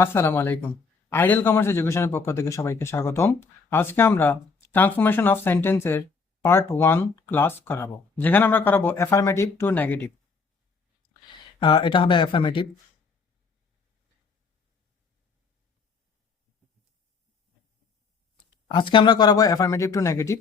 আসসালামু আলাইকুম। Ideal commerce এডুকেশনের পক্ষ থেকে সবাইকে স্বাগতম। আজকে আমরা ট্রান্সফরমেশন অফ সেন্টেন্সের পার্ট ওয়ান ক্লাস করাবো, যেখানে আমরা করাবো অ্যাফার্মেটিভ টু নেগেটিভ এটা হবে অ্যাফার্মেটিভ আজকে আমরা করাবো affirmative to negative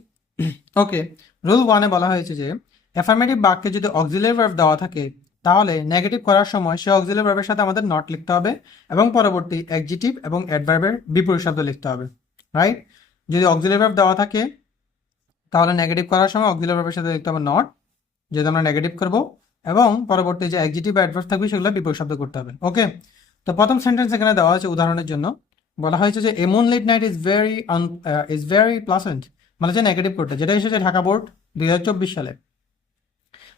okay, rule ওয়ানে বলা হয়েছে যে অ্যাফার্মেটিভ বাক্যে যদি অক্সিলারি ভার্ব দেওয়া থাকে তাহলে নেগেটিভ করার সময় সে অক্সিলারি ভার্বের সাথে আমাদের নট লিখতে হবে এবং পরবর্তী অ্যাডজেটিভ এবং অ্যাডভার্বের বিপরীত শব্দ লিখতে হবে রাইট যদি অক্সিলারি ভার্ব দেওয়া থাকে, তাহলে নেগেটিভ করার সময় অক্সিলারি ভার্বের সাথে লিখতে হবে নট যদি আমরা নেগেটিভ করব, এবং পরবর্তী যে অ্যাডজেটিভ অ্যাডভার্ব থাকবে সেগুলো বিপরীত শব্দ করতে হবে ওকে তো প্রথম সেন্টেন্স এখানে দেওয়া আছে উদাহরণের জন্য, বলা হয়েছে যে a moonlit night is very is very pleasant মানে যে নেগেটিভ করতে, যেটা এসেছে ঢাকা বোর্ড দুই হাজার চব্বিশ সালে।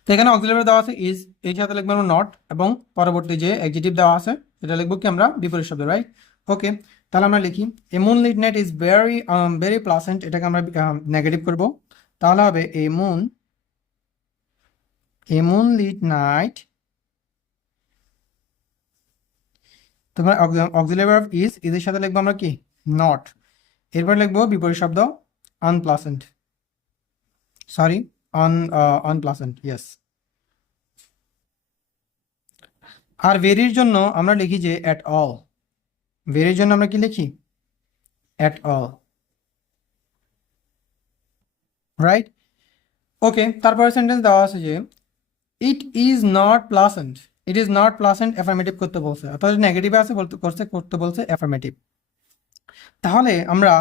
তো এখানে অক্সিলারি দেওয়া আছে ইজ এই সাথে লিখব আমরা নট এবং পরবর্তী যে অ্যাডজেটিভ দেওয়া আছে সেটা লিখব কি আমরা বিপরীত শব্দ রাইট ওকে তাহলে আমরা লিখি a moonlit night is very very pleasant এটাকে আমরা নেগেটিভ করব। তাহলে হবে a moon a moonlit night তোমার অক্সিলারি ভার্ব ইজ ইজের সাথে লিখব আমরা কি? নট এরপর লিখব বিপরীত শব্দ unpleasant sorry on unpleasant yes আর ভেরির জন্য আমরা লিখি যে অ্যাট অল ভেরির জন্য আমরা কি লিখি? অ্যাট অল রাইট ওকে তারপরে সেন্টেন্স দেওয়া আছে যে it is not pleasant it is not pleasant affirmative করতে বলছে। অর্থাৎ নেগেটিভে আছে, বলতে করছে, করতে বলছে অ্যাফার্মেটিভ তাহলে আমরা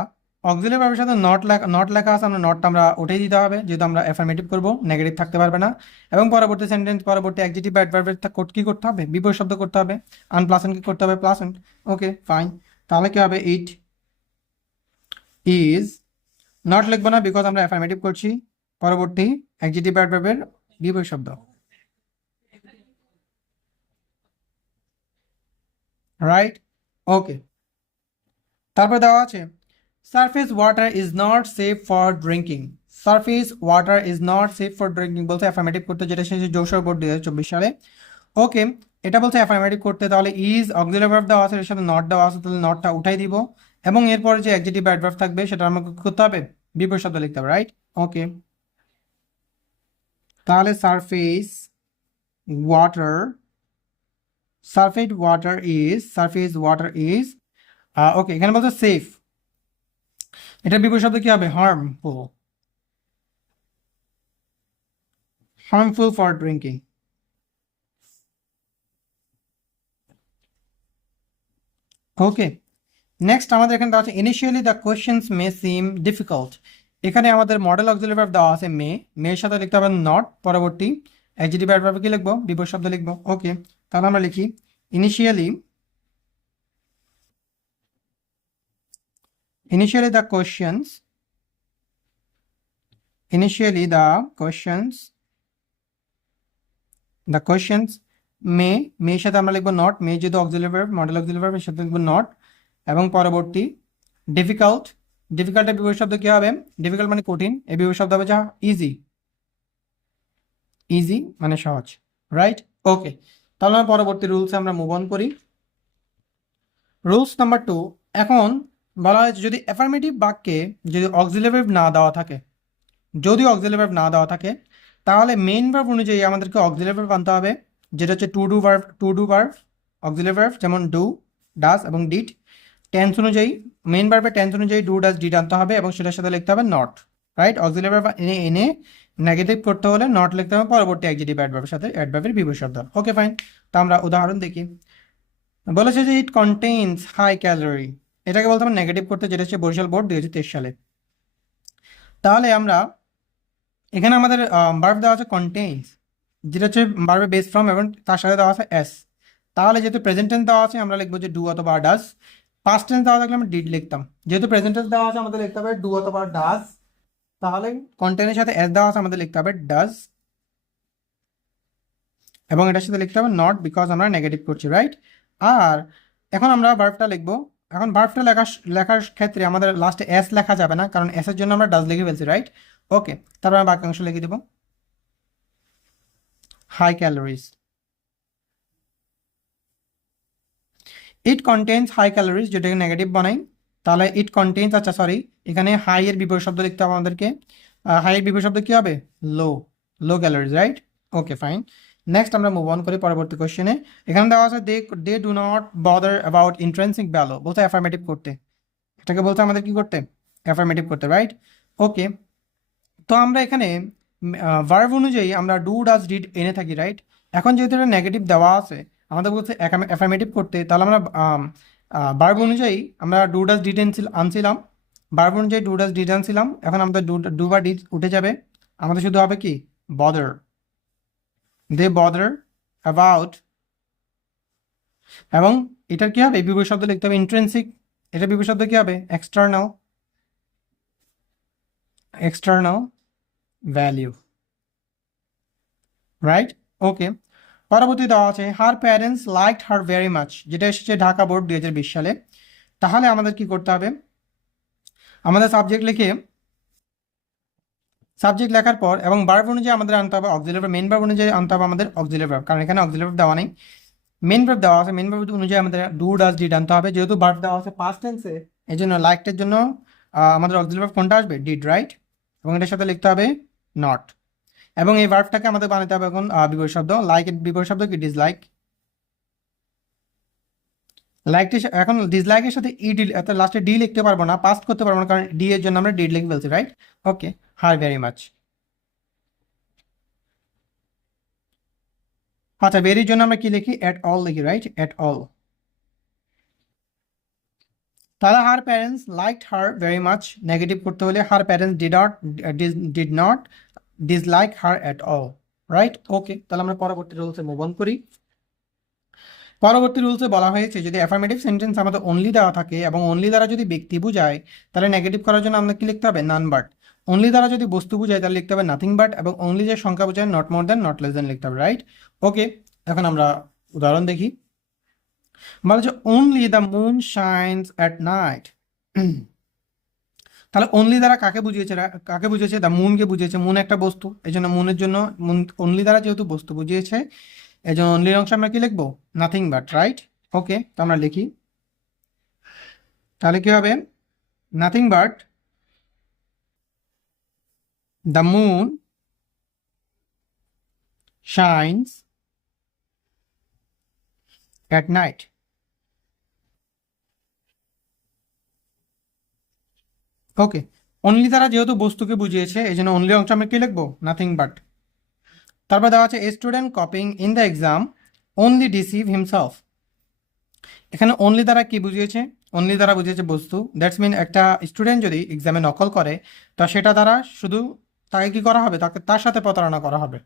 অক্সিলারি ভার্বের সাথে নট লেখা নট লেখা আছে, আমরা নটটা আমরা উঠিয়ে দিতে হবে, যেহেতু আমরা অ্যাফার্মেটিভ করব নেগেটিভ থাকতে পারবে না। এবং পরবর্তী সেন্টেন্স পরবর্তী অ্যাডজেটিভ অ্যাডভার্বের কি করতে হবে? বিপরীত শব্দ করতে হবে। আনপ্লাসেন্ট কি করতে হবে? প্লাসেন্ট ওকে ফাইন তাহলে কি হবে? ইট ইজ নট লিখব না বিকজ আমরা অ্যাফার্মেটিভ করছি। পরবর্তী অ্যাডজেটিভ অ্যাডভার্বের বিপরীত শব্দ। রাইট ওকে তারপর দেওয়া আছে surface water is not safe for drinking surface water is not safe for drinking বলতে অ্যাফার্মেটিভ করতে, যেটা শেষে যৌশর বোর্ড দুই হাজার চব্বিশ সালে। ওকে এটা বলছে অ্যাফার্মেটিভ করতে, তাহলে ইজ অক্সিলারি ভার্ব দেওয়া আছে, এর সাথে নট দেওয়া আছে, তাহলে নটটা উঠাই দিব। এবং এরপরে যে অ্যাডজেটিভ অ্যাডভার্ব থাকবে, সেটা আমাকে করতে হবে? বিপরীত শব্দ লিখতে হবে রাইট ওকে তাহলে surface water surface water is surface water is okay এখানে বলতে সেফ এটা বিপরীত শব্দ কি হবে? Harmful harmful for drinking okay next আমাদের এখানে দেওয়া আছে initially the questions may seem difficult এখানে আমাদের মডেল অক্সিলারি ভার্ব দেওয়া আছে মে মেয়ের সাথে লিখতে হবে নট পরবর্তী অ্যাডজেটিভ ভার্ব কি লিখব? বিপরীত শব্দ লিখব। ওকে তাহলে আমরা লিখি initially initially, the questions. Initially, the questions. The questions may may সাথে আমরা লিখব নট মে যেহেতু auxiliary verb modal auxiliary verb সাথে লিখব নট এবং পরবর্তী ডিফিকাল্ট ডিফিকাল্টের বিপরীত শব্দ কি হবে? ডিফিকাল্ট মানে কঠিন এই বিপরীত শব্দ হবে যা ইজি ইজি মানে সহজ রাইট ওকে তাহলে আমরা পরবর্তী রুলসে আমরা মুভ অন করি। রুলস নাম্বার টু এখন বলা হয়েছে, যদি অ্যাফার্মেটিভ বাক্যে যদি অক্সিলারি ভার্ব না দেওয়া থাকে, যদি অক্সিলারি ভার্ব না দেওয়া থাকে, তাহলে মেইন ভার্ব অনুযায়ী আমাদেরকে অক্সিলারি ভার্ব আনতে হবে, যেটা হচ্ছে to do verb to do verb auxiliary verb যেমন ডু ডাস এবং ডিড টেন্স অনুযায়ী মেইন ভার্বের টেন্স অনুযায়ী ডু ডাস ডিড আনতে হবে এবং সেটার সাথে লিখতে হবে নট রাইট অক্সিলারি ভার্ব এনে এনে নেগেটিভ করতে হলে নট লিখতে হবে, পরবর্তী অ্যাডজেটিভ অ্যাডভার্বের সাথে অ্যাডভার্বের বিপরীত শব্দ। ওকে ফাইন তো আমরা উদাহরণ দেখি। বলেছে যে ইট কন্টেইনস হাই ক্যালোরি এটাকে বলতে হবে নেগেটিভ করতে যেটা হচ্ছে বরিশাল বোর্ড দুই হাজার তেইশ সালে। তাহলে আমরা এখানে আমাদের বার্ব দেওয়া আছে কন্টেইনস যেটা হচ্ছে বার্বে বেস ফ্রম এবং তার সাথে দেওয়া আছে এস তাহলে যেহেতু প্রেজেন্ট টেন্স দেওয়া আছে, আমরা লিখব যে ডু অথবা ডাস পাস্ট টেন্স দেওয়া থাকলে আমরা ডিড লিখতাম। যেহেতু প্রেজেন্ট টেন্স দেওয়া আছে, আমাদের লিখতে হবে ডু অথবা ডাস তাহলে কন্টেনের সাথে এস দেওয়া আছে, আমাদের লিখতে হবে ডাস এবং এটার সাথে লিখতে হবে নট বিকজ আমরা নেগেটিভ করছি রাইট আর এখন আমরা বার্বটা লিখব এখন ভার্বটা লেখা লেখার ক্ষেত্রে আমাদের লাস্টে এস লেখা যাবে না, কারণ এসের জন্য আমরা ডাজ লিখে ফেলছি রাইট ওকে তারপর আমরা বাক্যাংশ লিখে দেব। High calories it contains high calories যেটাকে নেগেটিভ বানাই। তাহলে ইট কন্টেন্স আচ্ছা সরি এখানে হাই এর বিপরীত শব্দ লিখতে হবে আমাদেরকে। হাই এর বিপরীত শব্দ কি হবে? Low low calories right okay fine next আমরা মুভ অন করি পরবর্তী কোশ্চেনে এখানে দেওয়া আছে they they do not bother about intrinsic value বলতে অ্যাফার্মেটিভ করতে। এটাকে বলতে আমাদের কি করতে? অ্যাফার্মেটিভ করতে রাইট ওকে তো আমরা এখানে ভার্ভ অনুযায়ী আমরা ডু ডাজ ডিড এনে থাকি রাইট এখন যেহেতু এটা নেগেটিভ দেওয়া আছে, আমাদের বলছে অ্যাফার্মেটিভ করতে, তাহলে আমরা ভার্ভ অনুযায়ী আমরা ডু ডাজ ডিড আনছিলাম। ভার্ভ অনুযায়ী ডু ডাজ ডিড আনছিলাম। এখন আমাদের ডু ডু বা ডিড উঠে যাবে। আমাদের শুধু হবে কি? বদার দে বদার অ্যাবাউট এবং এটার কি হবে? বিপরীত শব্দ লিখতে হবে ইন্ট্রেন্সিক এটা বিপরীত শব্দ কি হবে? External external value right okay পরবর্তী দেওয়া আছে her parents like her very much যেটা এসেছে ঢাকা বোর্ড দুই হাজার বিশ সালে। তাহলে আমাদের কি করতে হবে? আমাদের সাবজেক্ট লিখে সাবজেক্ট লেখার পর এবং বার্ব অনুযায়ী আমাদের আনতে হবে অক্সিলেভার মেন ভার্ব অনুযায়ী আনতে হবে আমাদের অক্সিলেভার কারণ এখানে অক্সিলেভার দেওয়া নেই। মেন ভার্ব দেওয়া আছে মেন ভার্ব অনুযায়ী আমাদের ডু ডাজ ডিড আনতে হবে। যেহেতু ভার্ব দেওয়া আছে পাস্ট টেন্সে এই জন্য লাইকটার জন্য আমাদের অক্সিলেভার কোনটা আসবে? ডিড রাইট এবং এটার সাথে লিখতে হবে নট এবং এই ভার্বটাকে আমাদের বানাতে হবে এখন বিপরীত শব্দ। লাইক এর বিপরীত শব্দ কি? ডিসলাইক লাইকটি এখন ডিসলাইকের সাথে ই ডি লাস্টে ডি লিখতে পারব না পাস্ট করতে পারব না, কারণ ডি এর জন্য আমরা ডিড লিখে ফেলছি right okay high very much আচ্ছা ভেরির জন্য আমরা কি লিখি? এট অল লিখি রাইট এট অল তাহলে her parents liked her very much negative করতে হলে her parents did not did not dislike her at all right okay তাহলে আমরা পরবর্তী রুলসে মুভ অন করি। পরবর্তী রুলসে বলা হয়েছে, যদি অ্যাফার্মেটিভ সেন্টেন্স আমাদের অনলি দেওয়া থাকে এবং অনলি দ্বারা যদি ব্যক্তি বোঝায়, তাহলে নেগেটিভ করার জন্য আমাদের কি লিখতে হবে? নান বাট অনলি দ্বারা যদি বস্তু বোঝায়, তাহলে লিখতে হবে নাথিং বাট এবং অনলি যে সংখ্যা বোঝায় not more than not less than লিখতে হবে রাইট ওকে এখন আমরা উদাহরণ দেখি। বলা হচ্ছে only the moon shines at night তাহলে অনলি দ্বারা কাকে বুঝিয়েছে কাকে বুঝিয়েছে? দ্য মুনকে বুঝিয়েছে। মুন একটা বস্তু এই জন্য মুনের জন্য মুন অনলি দ্বারা যেহেতু বস্তু বুঝিয়েছে এই জন্য অনলির অংশ আমরা কি লিখব? নাথিং বাট রাইট ওকে তো আমরা লিখি। তাহলে কি হবে? Nothing but the moon shines at night okay only দ্বারা যেহেতু বস্তুকে বুঝিয়েছে, এই জন্য অনলি অংশ আমরা কি লিখব? নাথিং বাট তারপর দেওয়া আছে a student copying in the exam only deceive himself এখানে অনলি দ্বারা কি বুঝিয়েছে? অনলি দ্বারা বুঝিয়েছে বস্তু। দ্যাটস মিন একটা স্টুডেন্ট যদি এক্সামে নকল করে, তা সেটা দ্বারা শুধু তাকে কি করা হবে? তাকে তার সাথে প্রতারণা করা হবে।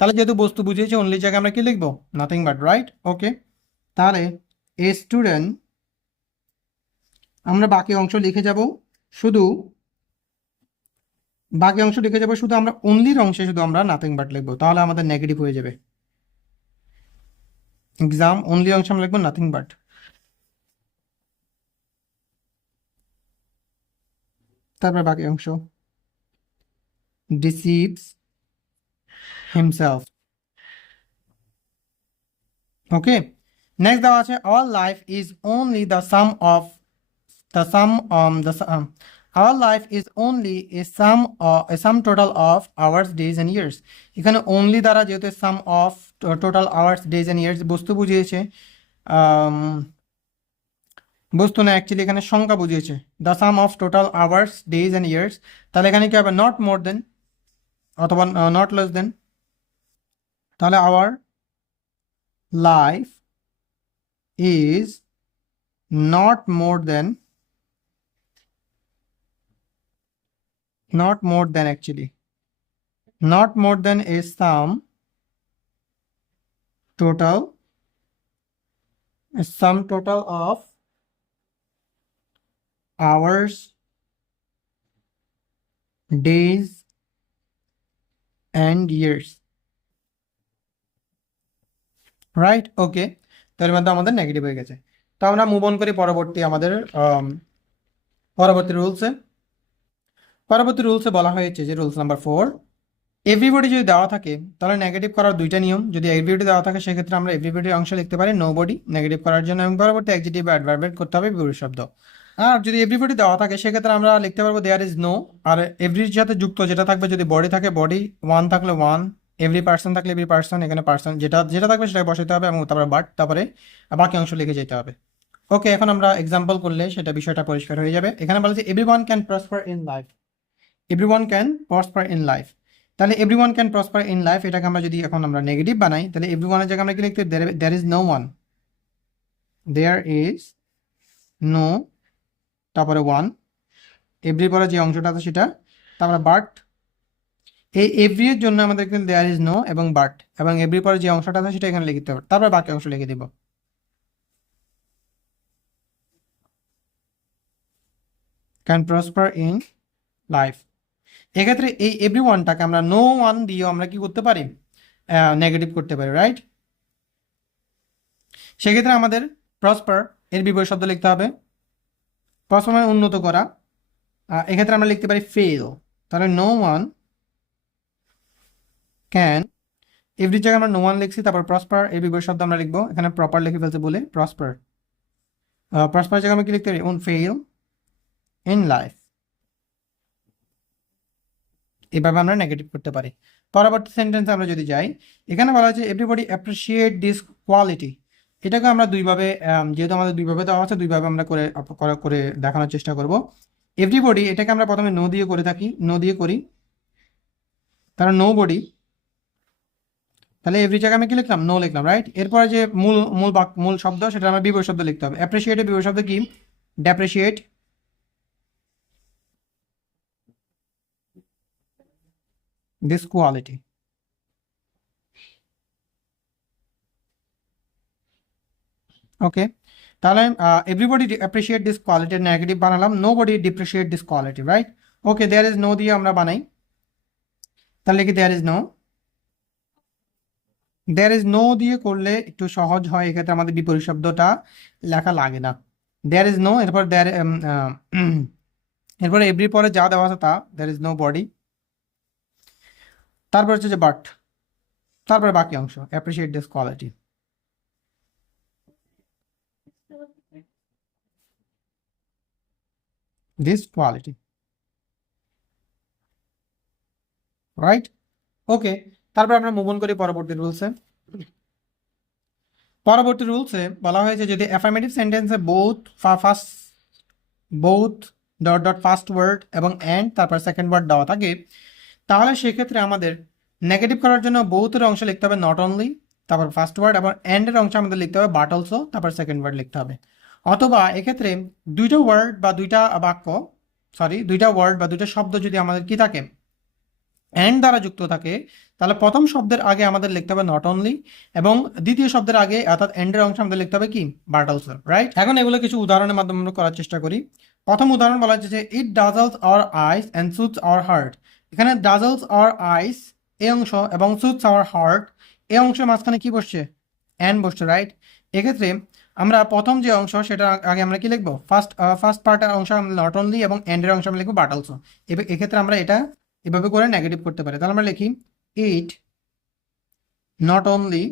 তাহলে যেহেতু বস্তু বুঝিয়েছে অনলি জায়গায় আমরা কি লিখব? নাথিং বাট রাইট ওকে তাহলে এ স্টুডেন্ট আমরা বাকি অংশ লিখে যাব শুধু, বাকি অংশ লিখে যাব শুধু আমরা অনলির অংশে শুধু আমরা নাথিং বাট লিখব। তাহলে আমাদের নেগেটিভ হয়ে যাবে। এক্সাম অনলি অংশ আমরা লিখব নাথিং বাট তারপর বাকি অংশ। ডিসিভস হিমসেলফ ওকে নেক্সট দেওয়া আছে all life is only the sum of the sum the life is only a sum of a sum total of hours, days and years. এখানে only দ্বারা যেহেতু sum of to- total hours, days and বস্তু বুঝিয়েছে বস্তু না actually এখানে সংখ্যা বুঝিয়েছে। The sum of total hours days and years তাহলে এখানে কি হবে? নট মোর দেন অথবা নট লেস দেন তাহলে our life is not more than not more than actually not more than a sum total a sum total of hours days and years. Right okay তার মধ্যে আমাদের negative হয়ে গেছে। তো আমরা move on করি পরবর্তী আমাদের পরবর্তী রুলসে পরবর্তী রুলসে বলা হয়েছে যে রুলস নাম্বার ফোর এভরিবডি যদি দেওয়া থাকে, তাহলে নেগেটিভ করার দুইটা নিয়ম। যদি এভরিবডি দেওয়া থাকে, সেক্ষেত্রে আমরা এভরিবডির অংশ লিখতে পারি। নো বডি নেগেটিভ করার জন্য এবং পরবর্তী অ্যাডজেটিভ অ্যাডভার্বেট করতে হবে বিপরীত শব্দ। আর যদি এভরিবডি দেওয়া থাকে, সেক্ষেত্রে আমরা লিখতে পারব দেয়ার ইজ নো আর এভরির সাথে যুক্ত যেটা থাকবে যদি বডি থাকে বডি ওয়ান থাকলে ওয়ান এভরি পার্সন থাকলে এভরি পার্সন এখানে পার্সন যেটা যেটা থাকবে সেটা বসাতে হবে এবং তারপরে বাট তারপরে বাকি অংশ লিখে যেতে হবে। ওকে এখন আমরা এক্সাম্পল করলে সেটা বিষয়টা পরিষ্কার হয়ে যাবে। এখানে বলা যে everyone can prosper in life everyone can prosper in life তাহলে everyone can prosper in life এটাকে আমরা যদি এখন আমরা নেগেটিভ বানাই, তাহলে এভরি ওয়ানের জায়গায় আমরা কি লিখতে there is no one there is no তারপরে ওয়ান এভরি পরে যে অংশটা আছে সেটা, তারপরে বাট এই এভরি এর জন্য আমাদের কিন্তু দেয়ার ইজ নো এবং বাট এবং এভরি পরে যে অংশটা আছে সেটা এখানে লিখতে হবে। তারপর বাকি অংশ লিখে দিব। ক্যান প্রসপার ইন লাইফ এক্ষেত্রে এই এভরি ওয়ানটাকে আমরা নো ওয়ান দিয়েও আমরা কি করতে পারি? নেগেটিভ করতে পারি রাইট সেক্ষেত্রে আমাদের প্রসপার এর বিপরীত শব্দ লিখতে হবে। মানে উন্নত করা। এক্ষেত্রে আমরা লিখতে পারি ফেল তাহলে নো ওয়ান ক্যান এভরি জায়গায় আমরা নো ওয়ান লিখছি, তারপর প্রসপার এর বিপরীত শব্দ আমরা লিখব। এখানে প্রপার লিখে ফেলতে বলে প্রসপার প্রসপার জায়গায় আমরা কি লিখতে পারি? উন ফেল ইন লাইফ এভাবে আমরা নেগেটিভ করতে পারি। পরবর্তী সেন্টেন্সে আমরা যদি যাই, এখানে বলা হয়েছে এভরিবডি অ্যাপ্রিসিয়েট দিস কোয়ালিটি এটাকে আমরা দুইভাবে যেহেতু আমাদের দুইভাবে দেওয়া আছে, দুইভাবে আমরা করে করা- দেখানোর চেষ্টা করব। এভরিবডি এটাকে আমরা প্রথমে নো দিয়ে করে থাকি নো দিয়ে করি। তারা নো বডি তাহলে এভরি জায়গায় আমি কি লিখলাম? নো লিখলাম রাইট এরপরে যে মূল মূল বাক, মূল শব্দ, সেটা আমার বিপরীত শব্দ লিখতে হবে। অ্যাপ্রিসিয়েটের বিপরীত শব্দ কি? ডেপ্রিসিয়েট দিস কোয়ালিটি ওকে তাহলে everybody appreciate this quality negative বানালাম nobody depreciate this quality right okay there is no দিয়ে আমরা বানাই। তাহলে কি there is no there is no দিয়ে করলে একটু সহজ হয়, এক্ষেত্রে আমাদের বিপরীত শব্দটা লেখা লাগে না। দেয়ার ইজ নো এরপর দেয়ার এরপরে এভরি পরে যা দেওয়া আছে তা দেয়ার ইজ নো বডি তারপর হচ্ছে যে বাট তারপরে বাকি অংশ appreciate this quality this quality right okay তারপর আমরা মুভ অন করি পরবর্তী রুলসে পরবর্তী রুলসে বলা হয়েছে যদি অ্যাফার্মেটিভ সেন্টেন্সে both first both dot dot first word এবং অ্যান্ড তারপর সেকেন্ড ওয়ার্ড দেওয়া থাকে, তাহলে সেক্ষেত্রে আমাদের নেগেটিভ করার জন্য বহুতের অংশ লিখতে হবে নট অনলি তারপর ফার্স্ট ওয়ার্ড এবং এন্ডের অংশ আমাদের লিখতে হবে বাট অলসো তারপর সেকেন্ড ওয়ার্ড লিখতে হবে। অথবা এক্ষেত্রে দুইটা ওয়ার্ড বা দুইটা বাক্য সরি দুইটা ওয়ার্ড বা দুইটা শব্দ যদি আমাদের কি থাকে? অ্যান্ড দ্বারা যুক্ত থাকে, তাহলে প্রথম শব্দের আগে আমাদের লিখতে হবে নট অনলি এবং দ্বিতীয় শব্দের আগে অর্থাৎ এন্ডের অংশ আমাদের লিখতে হবে কি? বাট অলসো রাইট এখন এগুলো কিছু উদাহরণের মাধ্যমে আমরা করার চেষ্টা করি। প্রথম উদাহরণ বলা হচ্ছে যে it dazzles our eyes and suits our heart এখানে ডাজলস আওয়ার আইস এই অংশ এবং সুটস আওয়ার হার্ট এই অংশের মাঝখানে কি বসছে? অ্যান্ড বসছে রাইট এক্ষেত্রে আমরা প্রথম যে অংশ সেটা আগে আমরা কি লিখব? ফার্স্ট ফার্স্ট পার্টের অংশ আমরা নট অনলি এবং এন্ডের অংশ আমরা লিখব বাট অলসো এক্ষেত্রে আমরা এটা এভাবে করে নেগেটিভ করতে পারি। তাহলে আমরা লিখি it not only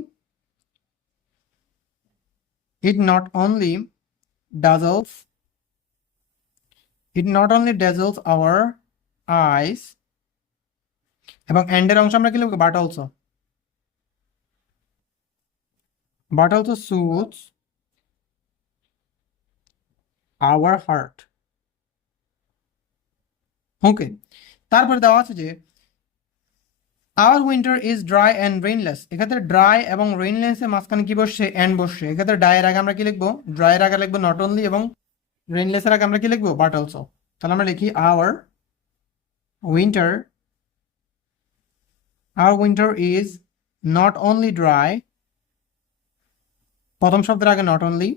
it not only dazzles it not only dazzles our eyes এবং এন্ডের অংশ আমরা কি লিখব? But also but also suits our heart okay তারপরে দেওয়া আছে যে our winter is dry and rainless এক্ষেত্রে ড্রাই এবং রেইনলেসের মাঝখানে কি বসছে? অ্যান্ড বসছে। এক্ষেত্রে ড্রাইয়ের আগে আমরা কি লিখব? ড্রাইয়ের আগে লিখব নট অনলি এবং রেইনলেসের আগে আমরা কি লিখব? বাট অলসো তাহলে আমরা লিখি our winter our winter is not only dry প্রথম শব্দের আগে নট অনলি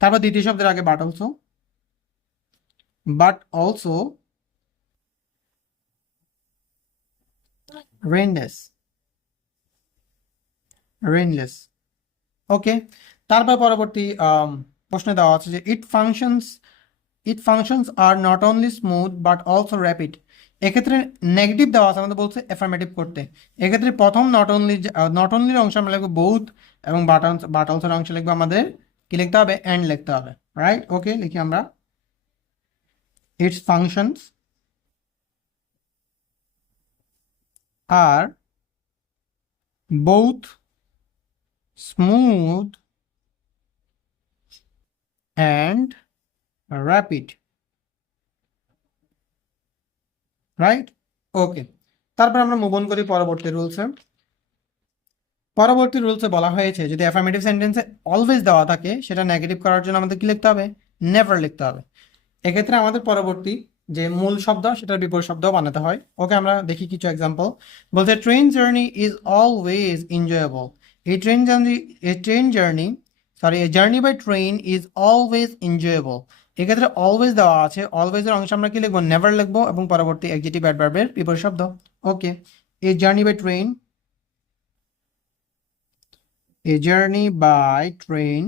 তারপর দ্বিতীয় শব্দের আগে but also but also rainless rainless okay তারপর পরবর্তী প্রশ্নে দেওয়া আছে যে it functions it functions are not only smooth but also rapid এক্ষেত্রে নেগেটিভ দেওয়া আছে, আমাদের বলছে অ্যাফার্মেটিভ করতে। এক্ষেত্রে প্রথম নট অনলি নট অনলির অংশ আমরা লিখব বোথ এবং বাটনস বাটলসের অংশ লিখব আমাদের কি লিখতে হবে অ্যান্ড লিখতে হবে রাইট ওকে লিখি আমরা its functions are both smooth and rapid right okay তারপর আমরা মুভ অন করি পরবর্তী রুলসে পরবর্তী রুলসে বলা হয়েছে, যদি অ্যাফার্মেটিভ সেন্টেন্সে অলওয়েজ দেওয়া থাকে, সেটা নেগেটিভ করার জন্য আমাদের কি লিখতে হবে? নেভার লিখতে হবে। এক্ষেত্রে আমাদের পরবর্তী যে মূল শব্দ, সেটার বিপরীত শব্দ বানাতে হয়। ওকে, আমরা দেখি কিছু এক্সাম্পল বলতে train journey is always enjoyable এই ট্রেন জার্নি এই train journey sorry a journey by train is always enjoyable এক্ষেত্রে অলওয়েজ দেওয়া আছে। অলওয়েজের অংশ আমরা কি লিখব? নেভার লিখব এবং পরবর্তী এক্সিটিভ অ্যাডভার্বের বিপরীত শব্দ। Okay a journey by train a journey by train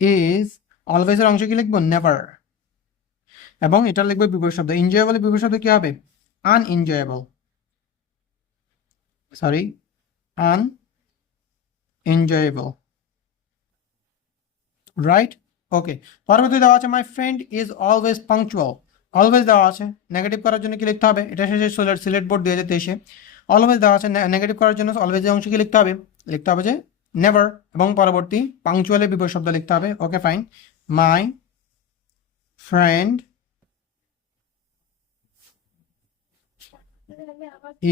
is অলওয়েজের অংশ কি লিখব? নেভার এবং এটা লিখবে বিপরীত শব্দ। এনজয়েবল বিপরীত শব্দ কি হবে? Unenjoyable sorry un enjoyable right okay পরবর্তী দেওয়া আছে my friend is always punctual always দেওয়া আছে। নেগেটিভ করার জন্য কি লিখতে হবে? এটা শেষে সিলেট সিলেট বোর্ড দুই হাজার তেইশে অলওয়েজ দেওয়া আছে নেগেটিভ করার জন্য অলওয়েজ অংশ কি লিখতে হবে। লিখতে হবে যে নেভার এবং পরবর্তী পাংচুয়ালের বিপরীত শব্দ লিখতে হবে। Okay fine my friend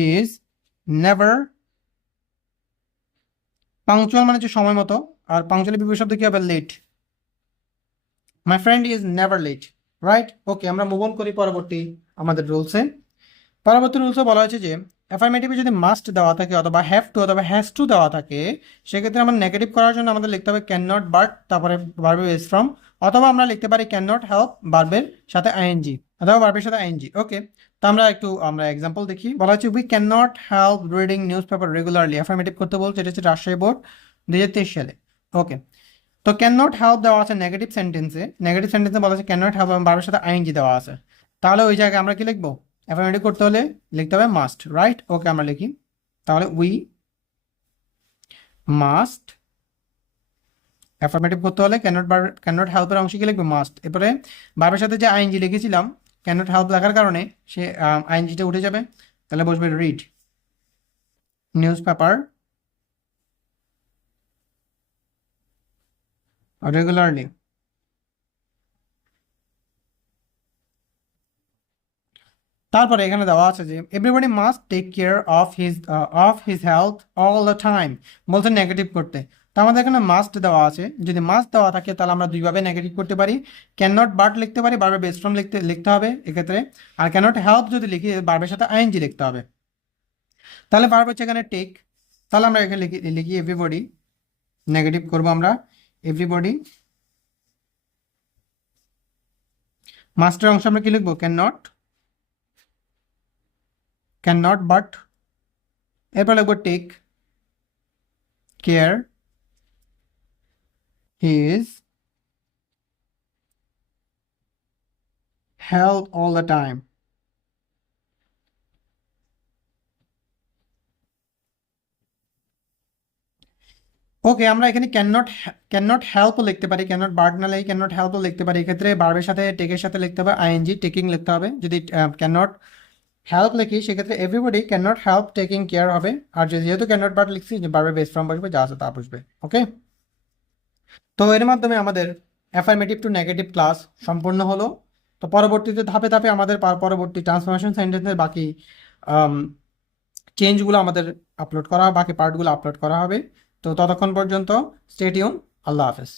is never punctual মানে হচ্ছে সময় মতো, আর পাংচুয়ালি বিপরীত শব্দ কি হবে? Late my friend is never late right okay আমরা মুভ অন করি পরবর্তী আমাদের রুলসে পরবর্তী রুলসে বলা হয়েছে যে অ্যাফার্মেটিভে যদি মাস্ট দেওয়া থাকে অথবা হ্যাভ টু অথবা হ্যাজ টু দেওয়া থাকে, সেক্ষেত্রে আমরা নেগেটিভ করার জন্য আমাদের লিখতে হবে ক্যান নট বাট তারপরে বার্বে বেস ফ্রম অথবা আমরা লিখতে পারি ক্যান নট হেল্প বার্বের সাথে আইএনজি অথবা বার্বের সাথে আইএনজি ওকে তো আমরা একটু, আমরা এক্সাম্পল দেখি। বলা হচ্ছে we can not help reading newspaper regularly affirmative করতে বলছে, এটা হচ্ছে রাজশাহী বোর্ড দু হাজার তেইশ সালে ওকে তো ক্যান নট হেল্প দেওয়া আছে নেগেটিভ সেন্টেন্সে নেগেটিভ সেন্টেন্সে বলা আছে ক্যান নট হেল্প বারোর সাথে আইএনজি দেওয়া আছে। তাহলে ওই জায়গায় আমরা কি লিখব? অ্যাফার্মেটিভ করতে হলে লিখতে হবে মাস্ট রাইট ওকে আমরা লিখি। তাহলে উই মাস্ট অ্যাফার্মেটিভ করতে হলে ক্যানট বার ক্যানট হেল্পের অংশে কি লিখবে মাস্ট এরপরে বারবার সাথে যে আইএনজি লিখেছিলাম ক্যানট হেল্প লেখার কারণে সে আইএনজিটা উঠে যাবে। তাহলে বসবে রিড নিউজ পেপার রেগুলারলি তারপরে এখানে দেওয়া আছে যে everybody must take care of his of his health all the time বলছে নেগেটিভ করতে। তো আমাদের এখানে মাস্ট দেওয়া আছে। যদি মাস্ট দেওয়া থাকে, তাহলে আমরা দুইভাবে নেগেটিভ করতে পারি। ক্যান নট বার্ট লিখতে পারি বারবার বেস্ট লিখতে লিখতে হবে এক্ষেত্রে। আর ক্যান নট হেল্প যদি লিখি বারবার সাথে আইএনজি লিখতে হবে। তাহলে বারবার হচ্ছে এখানে টেক তাহলে আমরা এখানে লিখি লিখি এভরিবডি নেগেটিভ করব আমরা। এভরিবডি মাস্টার অংশ আমরা কি লিখব? Can not can not but এরপর লিখব take care his health all the time. Okay আমরা এখানে ক্যান নট ক্যান নট হেল্পও লিখতে পারি ক্যান নট বার্ড না লাগে ক্যান নট হেল্পও লিখতে পারি এক্ষেত্রে বার্বের সাথে টেকের সাথে লিখতে হবে আইএনজি টেকিং লিখতে হবে যদি ক্যান নট হেল্প লিখি সেক্ষেত্রে everybody can not help taking care হবে আর যেহেতু ক্যান নট বার্ড লিখছি বার্বের বেস ফর্ম বসবে, যা আছে তা বসবে ওকে তো এর মাধ্যমে আমাদের অ্যাফার্মেটিভ টু নেগেটিভ ক্লাস সম্পূর্ণ হলো। তো পরবর্তীতে ধাপে ধাপে আমাদের পরবর্তী ট্রান্সফরমেশন সেন্টেন্সের বাকি চেঞ্জগুলো আমাদের আপলোড করা, বাকি পার্টগুলো আপলোড করা হবে। তো ততক্ষণ পর্যন্ত স্টেডিয়াম আল্লাহ হাফেজ।